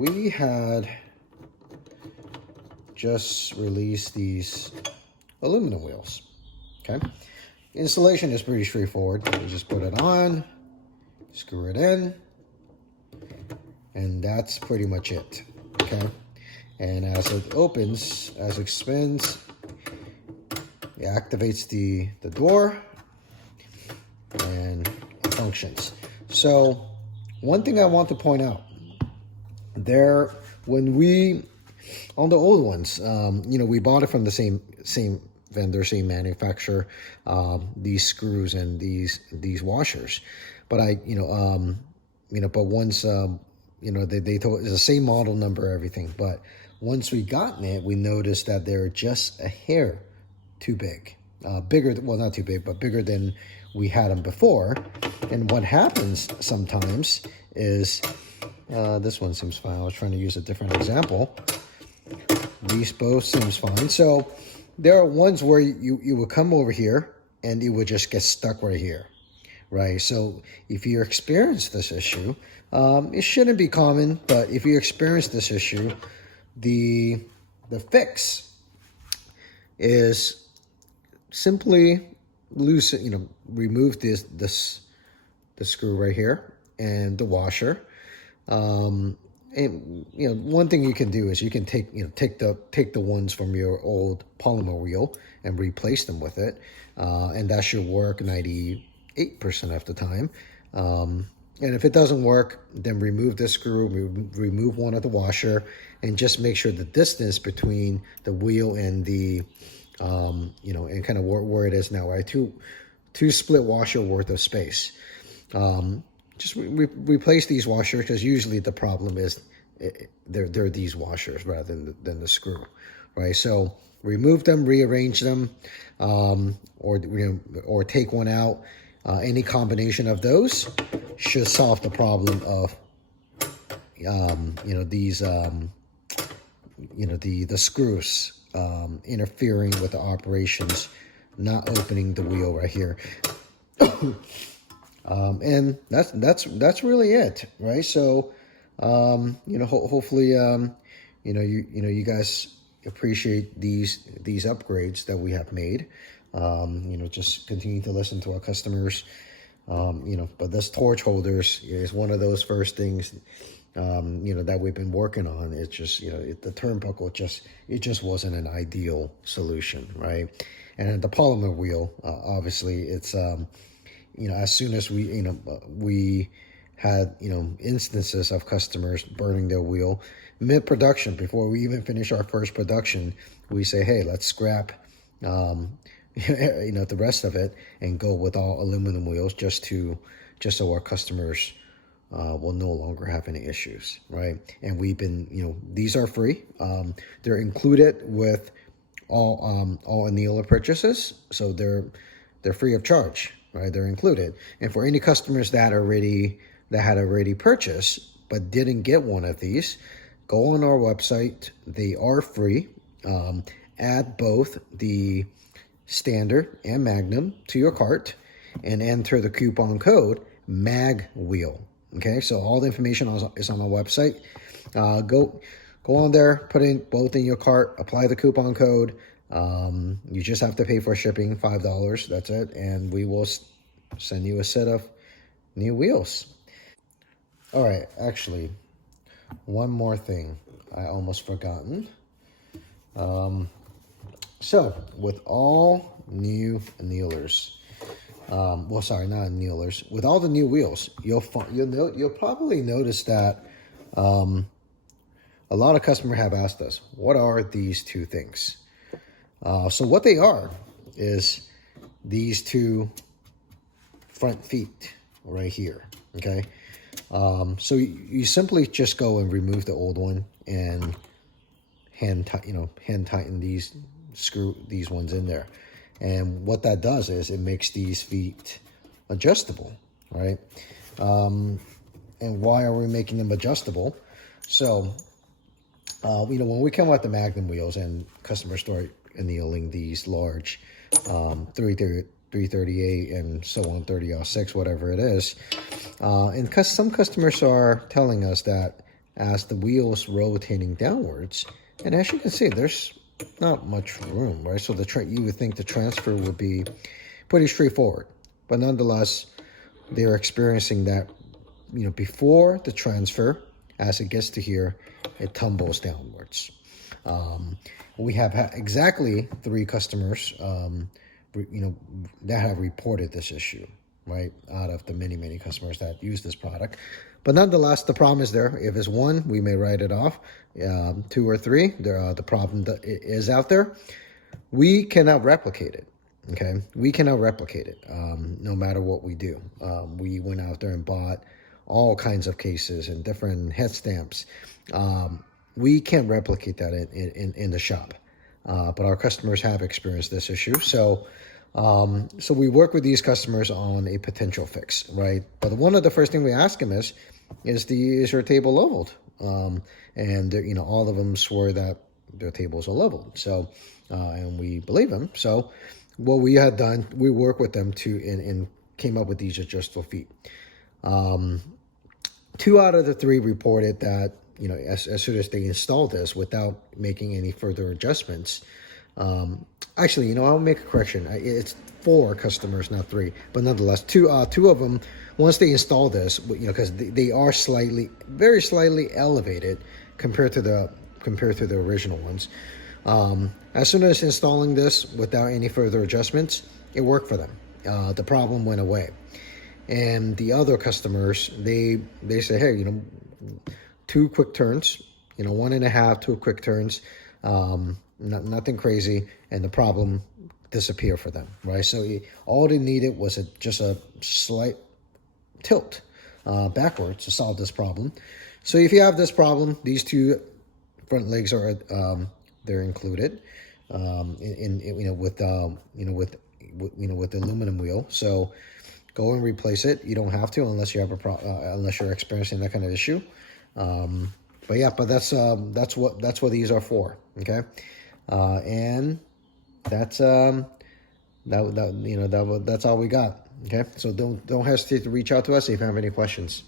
we had just released these aluminum wheels, okay? Installation is pretty straightforward. You just put it on, screw it in, and that's pretty much it, okay? And as it opens, as it spins, it activates the door and it functions. So one thing I want to point out, when we, on the old ones, you know, we bought it from the same vendor, same manufacturer, these screws and these washers. But but once, you know, they told it's the same model number, everything. But once we gotten it, we noticed that they're just a hair too big, bigger. Well, not too big, but bigger than we had them before. And what happens sometimes is, this one seems fine. I was trying to use a different example. These both seems fine. So there are ones where you would come over here and it would just get stuck right here, right? So if you experience this issue, it shouldn't be common, but if you experience this issue, the fix is simply loosen, you know, remove the screw right here and the washer. And you know, one thing you can do is you can take the ones from your old polymer wheel and replace them with it, and that should work 98% of the time. And if it doesn't work, then remove this screw, remove one of the washer, and just make sure the distance between the wheel and the you know, and kind of where it is now, right? Two split washer worth of space. Just replace these washers, because usually the problem is they're these washers rather than the screw, right? So remove them, rearrange them, or take one out. Any combination of those should solve the problem of you know, these you know, the screws interfering with the operations, not opening the wheel right here. And that's really it, right? So you know, hopefully you know, you guys appreciate these upgrades that we have made. You know, just continue to listen to our customers. You know, but this torch holders is one of those first things you know, that we've been working on. It's just, you know, the turnbuckle just wasn't an ideal solution, right? And the polymer wheel, obviously, it's you know, as soon as we had, you know, instances of customers burning their wheel mid-production, before we even finish our first production, we say, hey, let's scrap you know, the rest of it and go with all aluminum wheels, just so our customers will no longer have any issues, right? And we've been, you know, these are free. They're included with all Annealer purchases, so they're free of charge, right? They're included. And for any customers that had already purchased but didn't get one of these, go on our website. They are free. Add both the standard and magnum to your cart and enter the coupon code MAGWHEEL. Okay, so all the information is on our website. Go on there, put in both in your cart, apply the coupon code. You just have to pay for shipping, $5. That's it, and we will send you a set of new wheels. All right, actually, one more thing I almost forgotten. So with all new Annealers, well, sorry, not Annealers, with all the new wheels, you'll probably notice that a lot of customers have asked us, what are these two things? So what they are is these two front feet right here, okay? So you simply just go and remove the old one and hand tighten these ones in there. And what that does is it makes these feet adjustable, right? And why are we making them adjustable? So, you know, when we come out the Magnum wheels and customers start annealing these large 338 and so on, 30-06, whatever it is, and some customers are telling us that as the wheel's rotating downwards. And as you can see, there's not much room, right? So you would think the transfer would be pretty straightforward, but nonetheless, they're experiencing that, before the transfer. As it gets to here, it tumbles downwards. We have exactly 3 customers, that have reported this issue, right? Out of the many customers that use this product. But nonetheless, the problem is there. If it's 1, we may write it off. 2 or 3, the problem is out there. We cannot replicate it. Okay, we cannot replicate it, no matter what we do. We went out there and bought all kinds of cases and different head stamps. We can't replicate that in the shop, but our customers have experienced this issue. So we work with these customers on a potential fix, right? But one of the first thing we ask them is your table leveled? And all of them swore that their tables are leveled. So, and we believe them. So what we had done, we worked with them and came up with these adjustable feet. 2 out of the 3 reported that, as soon as they installed this without making any further adjustments. Actually, I'll make a correction. It's 4 customers, not 3, but nonetheless, two of them, once they install this, because they are very slightly elevated compared to the original ones. As soon as installing this without any further adjustments, it worked for them. The problem went away. And the other customers, they say, hey, 2 quick turns, 1.5, 2 quick turns, nothing crazy, and the problem disappeared for them, right? So all they needed was just a slight tilt backwards to solve this problem. So if you have this problem, these 2 front legs are they're included with the aluminum wheel. So go and replace it. You don't have to unless you have unless you're experiencing that kind of issue. But that's what these are for. Okay, and that's that's all we got. Okay, so don't hesitate to reach out to us if you have any questions.